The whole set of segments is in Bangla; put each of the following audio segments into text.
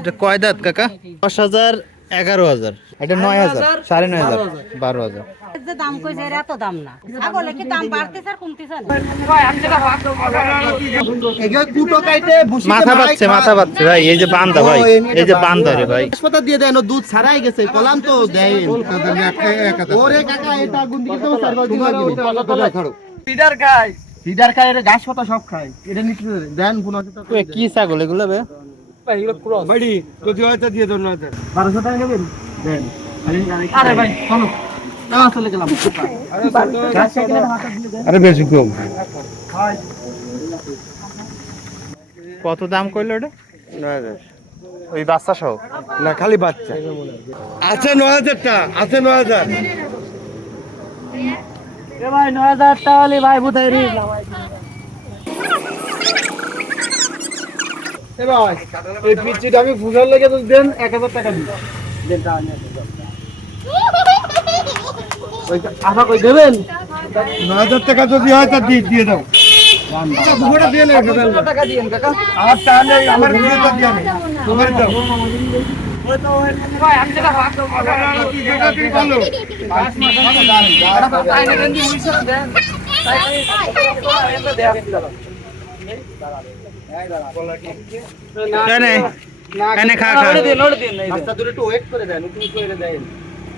এটা কয় দাঁত কাকা? দশ হাজার এগারো হাজার। এটা নয় হাজার সাড়ে নয় হাজার বারো হাজার। দাম কইছে এর এত দাম না। ছাগলে কি দাম বাড়তেছে আর কমতেছে না? এগুলো কুটো কাইটে ভুসিতে মাথা মারাই মাথা পাচ্ছে ভাই এই যে বান্দা ভাই এই যে বান্দা রে ভাই। হাসপাতাল দিয়ে দেন দুধ ছাড়াই গেছে কলাম তো দেয় ওরে কাকা এটা গুন্দিকে তো সার্ভার দিবা ফিডার খাই ফিডার খায় এর ঘাস পাতা সব খায়। এটা নিতে দেন পনেরোশো কি ছাগল এগুলো বে? এগুলো ক্রস বাড়ি যদি দিয়ে দেন না বারোশো টাকা নেবেন? দেন। আরে ভাই চলো। না চলে গেলাম। আরে বেশি কম। কত দাম করল এটা? ওই বাচ্চা সহ? না খালি বাচ্চা। আছে নয় হাজারটা আছে নয় হাজার। এ ভাই নয় হাজার টাকা ভাই বুঝাই এ ভাই এই পিচিটা আমি ফুসার লেগে তো দেন এক হাজার টাকা দিন আশা কই দেবেন নয় হাজার টাকা যদি হয় তা দিয়ে দিয়ে দাও আমার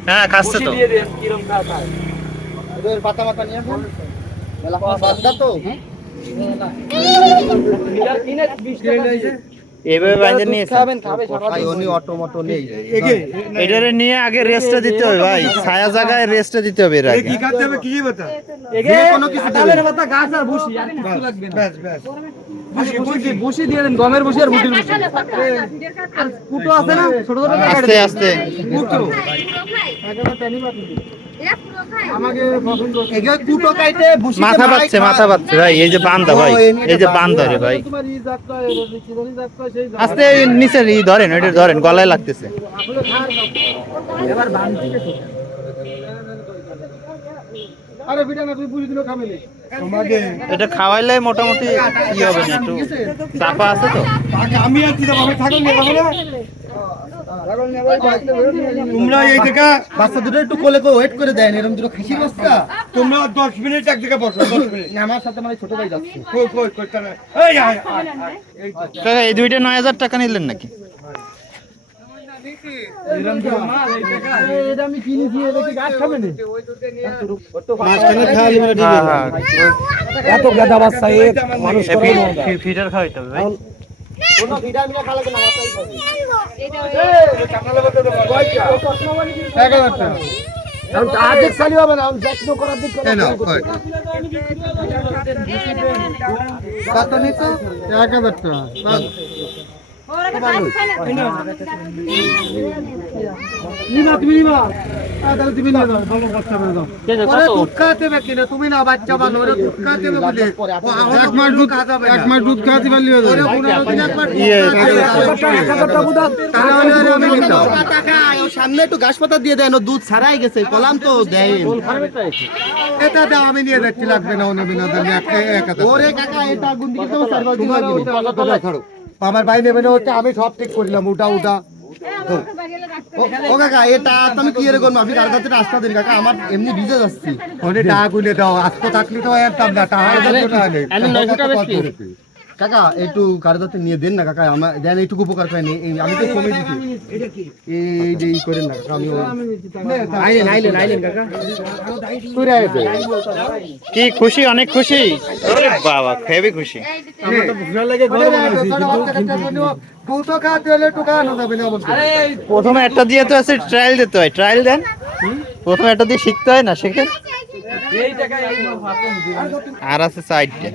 হ্যাঁ খাচ্ছে তো। পাতা মাথা নিয়ে বান্দা তো। ফিডার কিনে 20 টাকা দিয়েছে এইভাবে বাইরে নিয়েছে খাবেন খাবে ভাই উনি অটো মটো নেই এটারে নিয়ে আগে রেস্টে দিতে হবে ভাই ছায়া জায়গায় রেস্টে দিতে হবে এর আগে কি খাতে হবে কি বাতা এগে কোনো কিছু ডালের পাতা গাছ আর ভুসি আর কিছু লাগবে না ব্যাস ব্যাস ভুসি ভুসি ভুসি দিয়ে দেন গমের ভুসি আর বুটির ভুসি কুটো আছে না ছোট ছোট আস্তে আস্তে কুটো মাথা পাচ্ছে মাথা পাচ্ছে ভাই এই যে বান্দা ও, ভাই এই যে এটা বান্দা রে ভাই। কি আস্তে নিচে ই ধরেন ওইটা ধরেন গলায় লাগতেছে। এটা খাওয়াইলে মোটামুটি কি হবে না একটু চাপা আছে তো। আমি আর দিতে তোমরা এই জায়গা বাচ্চা দুটো একটু কোলে করে ওয়েট করে দেন এরকম দুটো খাসির বাচ্চা। তোমরা দশ মিনিট এক জায়গায় বসো দশ মিনিট। আমার সাথে মানে ছোট ভাই যাচ্ছে। কই কই কই তারা এই আয় আয়, আয়, এই তো। কাকা, এই দুইটা নয় হাজার টাকা নিলেন নাকি? হ্যাঁ হ্যাঁ ফিটার খাওয়াইতে হবে ভাই। আর্ধেক চালি হবে না যত্ন করার দিক। কত নিছো? এক হাজার টাকা। তুমি না বাচ্চা ভালো, দুধ খাওয়াতে বলে। এক মাস দুধ এক মাস দুধ খাওয়াতে পারলি সামনে একটু ঘাস পাতা দিয়ে দেন ও দুধ ছাড়াই গেছে কলাম তো দেয় এটা দাও, আমি নিয়ে যাচ্ছি লাগবে না ও নেবে না তাহলে এক এক হাজার ওরে কাকা এটা গুন্দিকে তো সার্ভার দিবা। আমার ভাই নেবে না ওটা আমি সব ঠিক করলাম ওটা উঠা ও কাকা এটা আমি কি এর করব আপনি কার কাছে রাস্তা দিন কাকা আমার এমনি ভিজে যাচ্ছি টাকা গুলে দাও আস্ত থাকলে তো না টাকা টাকা নেই কাকা একটু নিয়ে দেন না কাকা আমার দেন এইটুকু উপকার পাইনি আমি তো কমে দিচ্ছি এই যে ই করেন না কাকা আমি আইলেন আইলেন আইলেন কাকা। কি খুশি অনেক খুশি? ওরে বাবা হেভি খুশি। দুটো খাওয়াতে হলে একটু যাবে না বলতে প্রথমে একটা দিয়ে তো আছে ট্রায়াল দিতে হয়। ট্রায়াল দেন। প্রথমে একটা দিয়ে শিখতে হয় না শেখেন? আর আছে সাইডটা।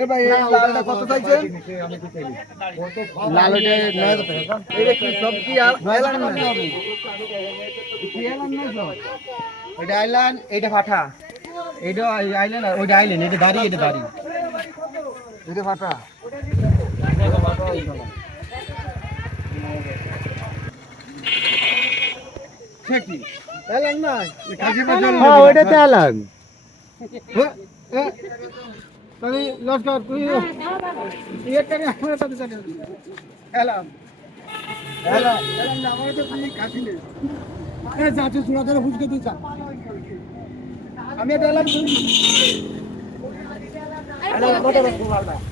এ ভাই লালটা কত চাইছেন? লাল ওটা টাকা। কাকা। এটা কি সব কি আর ভাইলান না এটা আইল্যান্ড এটা ফাটা। এটা আইল্যান্ড আর ওইটা আইল্যান্ড এটা দাঁড়ি এটা দাঁড়ি। এটা ফাটা। সে হ্যাঁ ওইটা তো আইল্যান্ড তাহলে লস্কর তুই ইয়ে করে আমরা তাতে চলে এলাম এলাম এলাম না আমার তো খালি কাশি নেই। এ যাচ্ছে চূড়া ধরে ফুসকে তুই আমি এটা এলাম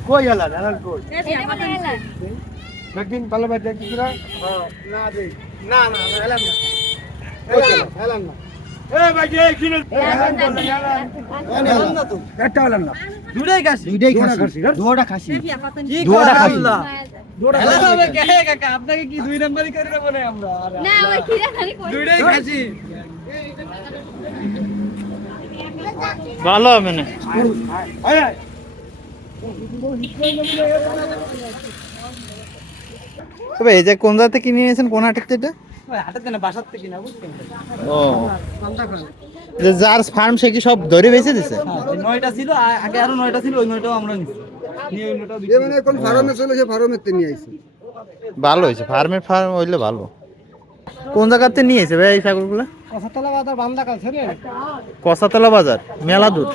কই এলাম এলাম কই? একদিন ভাই দেখি না না না না এলাম না। ভালো হবে না তবে এই যে কোন থেকে কিনে নিয়েছেন কোন হাটের এটা? ও। যে যার ফার্ম সে কি সব ধরে বেঁচে দিছে? নয়টা ছিল আগে আরও নয়টা ছিল ওই নয়টাও আমরা নিচ্ছি নিয়ে ওই মানে কোন ফার্মে চলে সে ফার্মের তে নিয়ে আইছি। ভালো হয়েছে ফার্মের ফার্ম হইলে ভালো। কোন জায়গাতে নিয়েছে ভাই এই ছাগলগুলো? বাজার বান্দা কাছে কসাতলা বাজার মেলা দূর।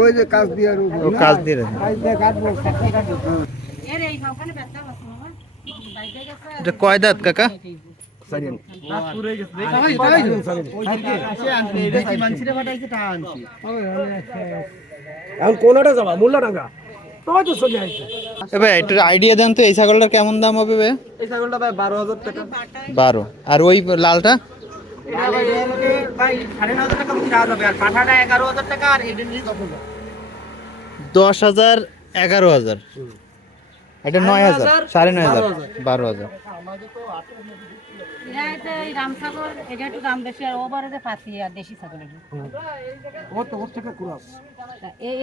ওই যে কাজ দিয়ে আর ও কাজ দিয়ে দিয়ে কাটবো কাটবো এর এই ওখানে ব্যস্ত আছে মামা বাইরে গেছে এটা কয় দাঁত কাকা এটা কি মানছিরে পাঠাইছে তা আনছি এখন কোনটা যাবা মোল্লাডাঙ্গা তোমার তো চলে আইছে ভাই একটু আইডিয়া দেন তো এই ছাগলটার কেমন দাম হবে ভাই? এই ছাগলটা ভাই বারো হাজার টাকা। বারো। আর ওই লালটা? দশ হাজার। এগারো হাজার। এটা নয় হাজার সাড়ে নয় হাজার। বারো হাজার। এই যে এই রাম ছাগল এটা একটু দাম বেশি আর ওবারে যে পাতি আর দেশি ওর থেকে কুরাস।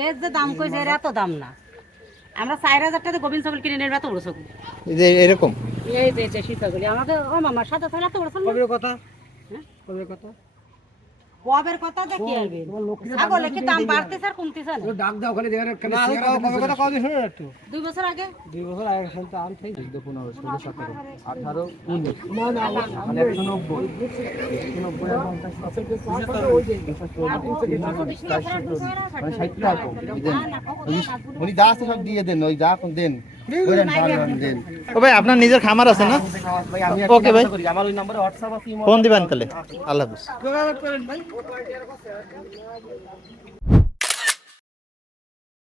এর যে দাম কইছে এর এত দাম না। আমরা চার হাজার টাকা গোবিন্দ ছাগল কিনে নেব এত বড় ছাগল। এরকম? এই যে দেশি ছাগল আমাদের ও মামা সাদা ছাগল এত বড় ছাগল কথা? কথা? কবের কথা দেখি আসবে ছাগল কি দাম বাড়তেছে আর কমতেছে না। ডাক দাও ওখানে দেখেন কেন কবে কথা কবে শুনে একটু। দুই বছর আগে? দুই বছর আগে শুনতে আম থেকে পনেরো ষোলো সতেরো আঠারো উনিশ। না না মানে পঞ্চাশ মানে ষাট টাকা কম দেন উনি যা আছে সব দিয়ে দেন ওই যা দেন। ও ভাই আপনার নিজের খামার আছে না? ওকে ভাই। করি। আমার ওই নম্বরে হোয়াটসঅ্যাপ আছে ফোন দিবেন তাহলে। আল্লাহ হাফিজ। ভাই।